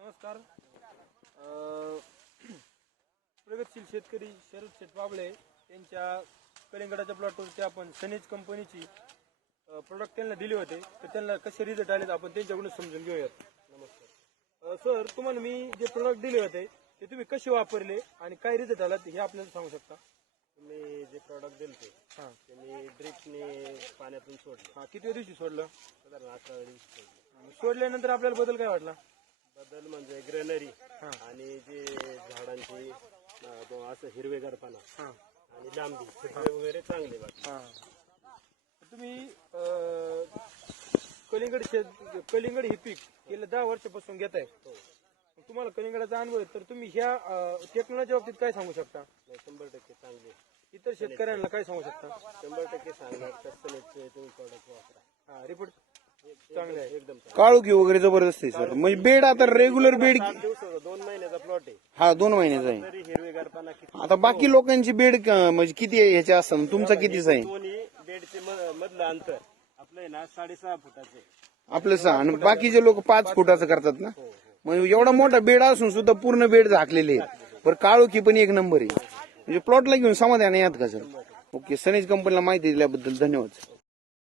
नमस्कार. प्रगतशील शेतकरी शरद शेठ बाबळे यांच्या कलिंगडाच्या प्लॉटवरती आपण सनीज कंपनीची प्रोडक्ट त्यांना दिले होते, तर त्यांना कसे रिझल्ट आले आपण त्यांच्याकडून समजून घेऊयात. नमस्कार सर, तुम्हाला मी जे प्रोडक्ट दिले होते ते तुम्ही कसे वापरले आणि काय रिझल्ट आला हे आपल्याला सांगू शकता? तुम्ही जे प्रॉडक्ट दिले ते मी ड्रिपने पाण्यातून सोडले. किती दिवशी सोडलं? साधारण 11 दिवशी सोडले. सोडल्यानंतर आपल्याला बदल काय वाटला? बदल म्हणजे ग्रेनरी आणि जे झाडांची असं हिरवेगारपणा आणि लांबी फुटवे वगैरे चांगले वाटले. तुम्ही कलिंगड हे पीक गेल्या 10 वर्षापासून घेताय, तुम्हाला कलिंगडाचा अनुभव आहे, तर तुम्ही ह्या टेक्नॉलॉजीच्या बाबतीत काय सांगू शकता? 100% चांगले. इतर शेतकऱ्यांना काय सांगू शकता? 100% सांगणार कस्टमरचे तुम्ही प्रॉडक्ट वापरा. रिपोर्ट चांगले आहे एकदम काळुकी वगैरे जबरदस्त आहे सर. म्हणजे बेड आता रेग्युलर बेड 7 दिवसाचा 2 महिन्याचा प्लॉट आहे. हा 2 महिन्याचा आहे. तरी हिरवेगारपणा किती. आता बाकी लोकांची बेड म्हणजे किती आहे ह्याच्या असतात, तुमचा कितीच आहे? दोन्ही बेडचे मधलं अंतर आपलं आहे ना 6.5 फुटाचे. आपलं 6 आणि बाकीचे लोक 5 फुटाचं करतात ना. म्हणजे एवढा मोठा बेड असून सुद्धा पूर्ण बेड झाकलेले आहे, पण काळुकी पण एक नंबर आहे. म्हणजे प्लॉटला घेऊन समाधान यात का सर? ओके, सनीज कंपनीला माहिती दिल्याबद्दल धन्यवाद.